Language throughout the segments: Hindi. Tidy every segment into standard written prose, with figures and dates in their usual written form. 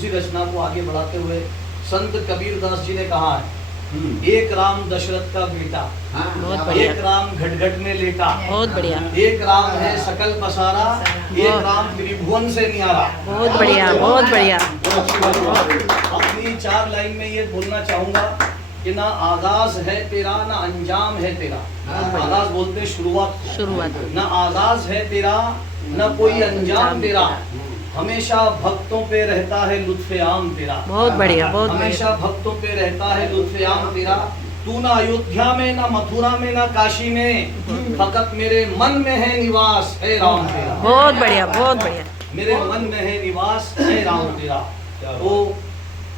उसी रचना को आगे बढ़ाते हुए संत कबीरदास जी ने कहा है, एक राम दशरथ का बेटा, बहुत बढ़िया, एक राम घट घट में लेटा, बहुत बढ़िया, एक राम है सकल पसारा, एक राम त्रिभुवन से न्यारा। बहुत बढ़िया, बहुत बढ़िया। अपनी 4 लाइन में ये बोलना चाहूंगा कि ना आगाज है तेरा ना अंजाम है तेरा। आगाज बोलते शुरुआत, ना आगाज है तेरा ना कोई अंजाम तेरा, हमेशा भक्तों पे रहता है लुत्फ़े आम तेरा। बहुत बढ़िया, बहुत हमेशा भक्तों पे रहता है लुत्फ़े आम तेरा। तू ना अयोध्या में ना मथुरा में ना काशी में, फकत मेरे मन में है निवास है राम तेरा। बहुत बढ़िया, बहुत बढ़िया। मेरे मन में है निवास है राम तेरा। तो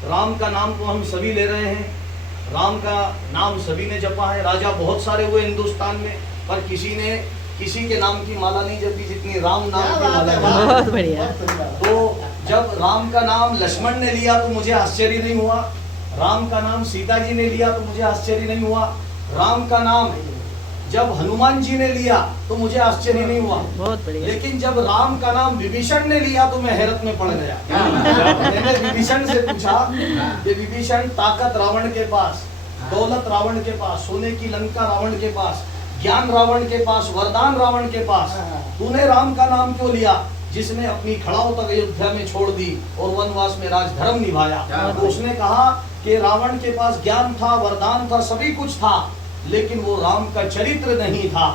राम का नाम तो हम सभी ले रहे हैं, राम का नाम सभी ने जपा है। राजा बहुत सारे हुए हिंदुस्तान में, पर किसी के नाम की माला नहीं जपी जितनी राम नाम की माला जपी। बहुत बढ़िया। तो जब राम का नाम लक्ष्मण ने लिया तो मुझे आश्चर्य नहीं हुआ, राम का नाम सीता जी ने लिया तो मुझे आश्चर्य नहीं हुआ, राम का नाम जब हनुमान जी ने लिया तो मुझे आश्चर्य नहीं हुआ, बहुत बढ़िया। लेकिन जब राम का नाम विभीषण ने लिया तो मैं हैरत में पड़ गया। मैंने विभीषण से पूछा कि विभीषण, ताकत रावण के पास, दौलत रावण के पास, सोने की लंका रावण के पास, ज्ञान रावण के पास, वरदान रावण के पास, तूने राम का नाम क्यों लिया जिसने अपनी खड़ाओं तक अयोध्या में छोड़ दी और वनवास में राजधर्म निभाया। तो उसने कहा कि रावण के पास ज्ञान था, वरदान था, सभी कुछ था, लेकिन वो राम का चरित्र नहीं था।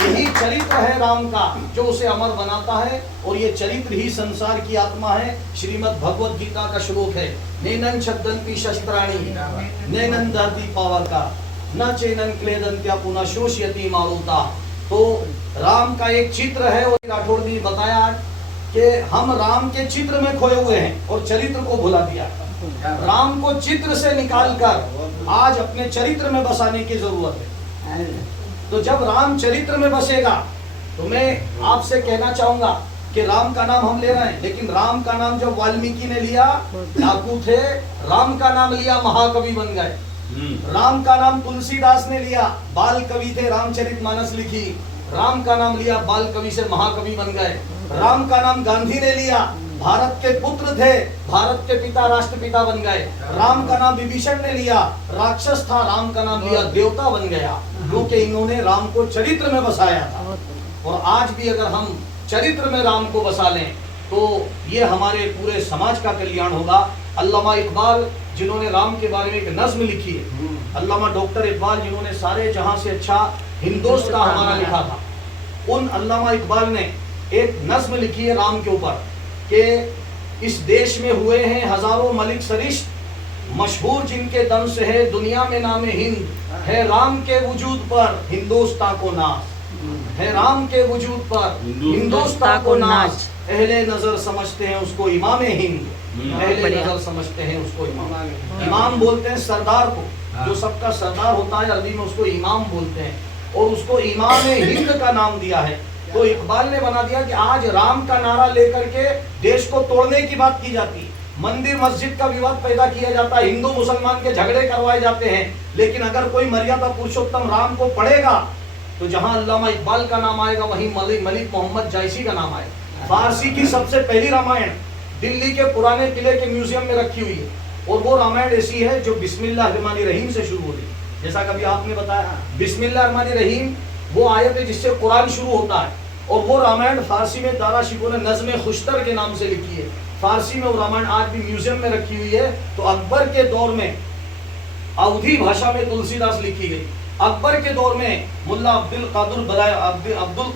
यही चरित्र है राम का जो उसे अमर बनाता है, और ये चरित्र ही संसार की आत्मा है। श्रीमद् भगवत गीता का श्लोक है, नैनन छद्दन्ति शस्त्राणि नैनन दहति पावका न चैनन क्लेदन्त्या पुनः शोषयति मारुता। तो राम का एक चित्र है, और राठौड़ ने बताया कि हम राम के चित्र में खोए हुए हैं और चरित्र को भुला दिया। राम को चित्र से निकालकर आज अपने चरित्र में बसाने की जरूरत है। तो जब राम चरित्र में बसेगा तो मैं आपसे कहना चाहूंगा कि राम का नाम हम ले रहे हैं, लेकिन राम का नाम जब वाल्मीकि ने लिया, डाकू थे, राम का नाम लिया, महाकवि बन गए। राम का नाम तुलसीदास ने लिया, बाल कवि थे, रामचरितमानस लिखी। राम का नाम लिया, बाल कवि से महाकवि बन गए। राम का नाम गांधी ने लिया, भारत के पुत्र थे, भारत के पिता राष्ट्रपिता बन गए। राम का नाम विभीषण ने लिया, राक्षस था, राम का नाम लिया, देवता बन गया, क्योंकि इन्होंने राम को चरित्र में बसाया था। और आज भी अगर हम चरित्र में राम को बसा लें तो ये हमारे पूरे समाज का कल्याण होगा। अल्लामा इकबाल जिन्होंने राम के बारे में एक नज्म लिखी है, अल्लामा डॉक्टर इकबाल जिन्होंने सारे जहां से अच्छा हिंदोस्तान हमारा लिखा था, उन अल्लामा इकबाल ने एक नज्म लिखी है राम के ऊपर कि इस देश में हुए हैं हजारों मलिक सरिश्त, मशहूर जिनके दम से है दुनिया में नामे हिंद, है राम के वजूद पर हिंदोस्तान को नाज, है राम के वजूद पर हिंदोस्तान को नाज, अहले नजर समझते हैं उसको इमाम हिंद, अहले नजर समझते हैं उसको इमाम। इमाम बोलते हैं सरदार को, जो सबका सरदार होता है, अरबी में उसको इमाम बोलते हैं, और उसको इमाम हिंद का नाम दिया है। तो इकबाल ने बना दिया कि आज राम का नारा लेकर के देश को तोड़ने की बात की जाती है, मंदिर मस्जिद का विवाद पैदा किया जाता है, हिंदू मुसलमान के झगड़े करवाए जाते हैं, लेकिन अगर कोई मर्यादा पुरुषोत्तम राम को पढ़ेगा तो जहां अल्लामा इकबाल का नाम आएगा वहीं मलिक मोहम्मद जायसी का नाम आएगा। फारसी की सबसे पहली रामायण दिल्ली के पुराने किले के म्यूजियम में रखी हुई है, और वो रामायण ऐसी है जो बिस्मिल्लाहिर्रहमानिर्रहीम से शुरू होती है। जैसा कभी आपने बताया, बिस्मिल्लाहिर्रहमानिर्रहीम वो आयत है जिससे कुरान शुरू होता है, और वो रामायण फारसी में दारा शिकोह ने नज़्म खुशतर के नाम से लिखी है। फारसी में वो रामायण आज भी म्यूजियम में रखी हुई है। तो अकबर के दौर में अवधी भाषा में तुलसीदास लिखी गई। अकबर के दौर में मुल्ला अब्दुल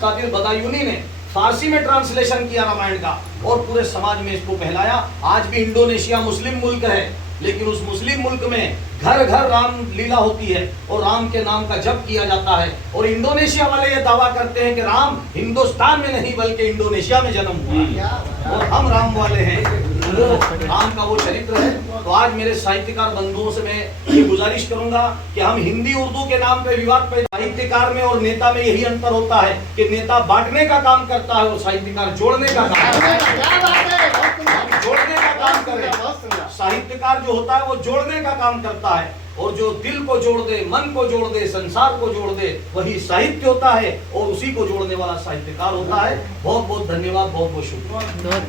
कादिर बदायूनी ने फारसी में ट्रांसलेशन किया रामायण का, और पूरे समाज में इसको फैलाया। आज भी इंडोनेशिया मुस्लिम मुल्क है, लेकिन उस मुस्लिम मुल्क में घर घर राम लीला होती है और राम के नाम का जप किया जाता है। और इंडोनेशिया वाले ये दावा करते हैं कि राम हिंदुस्तान में नहीं बल्कि इंडोनेशिया में जन्म हुआ है, और हम राम वाले हैं। वो राम का वो चरित्र है। तो आज मेरे साहित्यकार बंधुओं से मैं ये गुजारिश करूंगा कि हम हिंदी उर्दू के नाम पे विवाद पे, साहित्यकार में और नेता में यही अंतर होता है कि नेता बांटने का काम करता है और साहित्यकार जोड़ने का काम करे। साहित्यकार जो होता है वो जोड़ने का काम करता है, और जो दिल को जोड़ दे, मन को जोड़ दे, संसार को जोड़ दे, वही साहित्य होता है, और उसी को जोड़ने वाला साहित्यकार होता है। बहुत बहुत धन्यवाद, बहुत बहुत शुक्रिया।